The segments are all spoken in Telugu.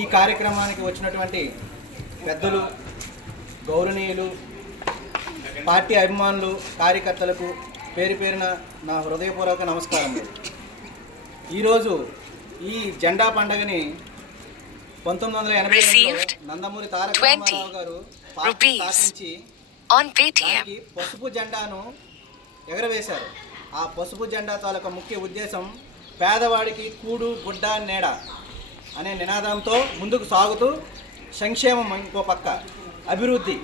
ఈ కార్యక్రమానికి వచ్చినటువంటి పెద్దలు, గౌరవనీయులు, పార్టీ అభిమానులు, కార్యకర్తలకు పేరు పేరున నా హృదయపూర్వక నమస్కారములు. ఈరోజు ఈ జెండా పండుగని 1980 నందమూరి తారక రామారావు గారు పార్టీ స్థాపించి దానికి పసుపు జెండాను ఎగరవేశారు. ఆ పసుపు జెండా తాలూకా ముఖ్య ఉద్దేశం పేదవాడికి కూడు గుడ్డ నీడ అనే నినాదంతో ముందుకు సాగుతూ సంక్షేమం ఇంకో పక్క అభివృద్ధి.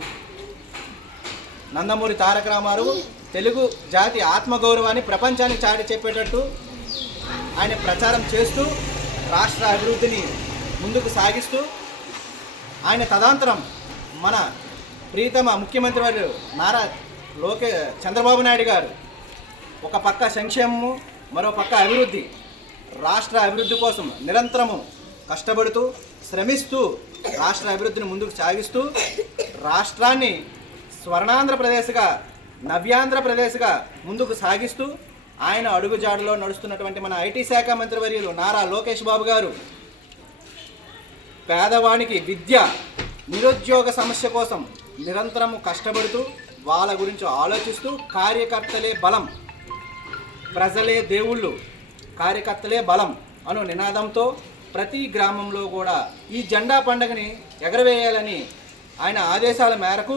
నందమూరి తారక రామారావు తెలుగు జాతి ఆత్మగౌరవాన్ని ప్రపంచానికి చాటి చెప్పేటట్టు ఆయన ప్రచారం చేస్తూ రాష్ట్ర అభివృద్ధిని ముందుకు సాగిస్తూ ఆయన తదనంతరం మన ప్రీతమ ముఖ్యమంత్రి వారు నారా చంద్రబాబు నాయుడు గారు ఒక పక్క సంక్షేమము, మరో పక్క అభివృద్ధి, రాష్ట్ర అభివృద్ధి కోసం నిరంతరము కష్టపడుతూ శ్రమిస్తూ రాష్ట్ర అభివృద్ధిని ముందుకు సాగిస్తూ రాష్ట్రాన్ని స్వర్ణాంధ్రప్రదేశ్గా, నవ్యాంధ్రప్రదేశ్గా ముందుకు సాగిస్తూ ఆయన అడుగుజాడులో నడుస్తున్నటువంటి మన ఐటీ శాఖ మంత్రివర్యులు నారా లోకేష్ బాబు గారు పేదవానికి విద్య, నిరుద్యోగ సమస్య కోసం నిరంతరము కష్టపడుతూ వాళ్ళ గురించి ఆలోచిస్తూ కార్యకర్తలే బలం, ప్రజలే దేవుళ్ళు, కార్యకర్తలే బలం అను నినాదంతో ప్రతి గ్రామంలో కూడా ఈ జెండా పండుగని ఎగరవేయాలని ఆయన ఆదేశాల మేరకు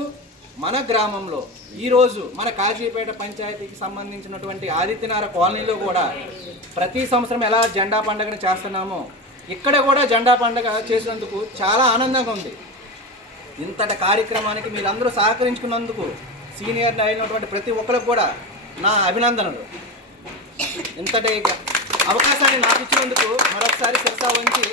మన గ్రామంలో ఈరోజు మన కాజీపేట పంచాయతీకి సంబంధించినటువంటి ఆదిత్యనార కాలనీలో కూడా ప్రతి సంవత్సరం ఎలా జెండా పండుగని చేస్తున్నామో ఇక్కడ కూడా జెండా పండుగ చేసినందుకు చాలా ఆనందంగా ఉంది. ఇంతటి కార్యక్రమానికి మీరందరూ సహకరించుకున్నందుకు సీనియర్ అయినటువంటి ప్రతి ఒక్కరికి కూడా నా అభినందనలు. ఇంతటి అవకాశాన్ని నాకు ఇచ్చినందుకు మరొకసారి శిరసా వంచి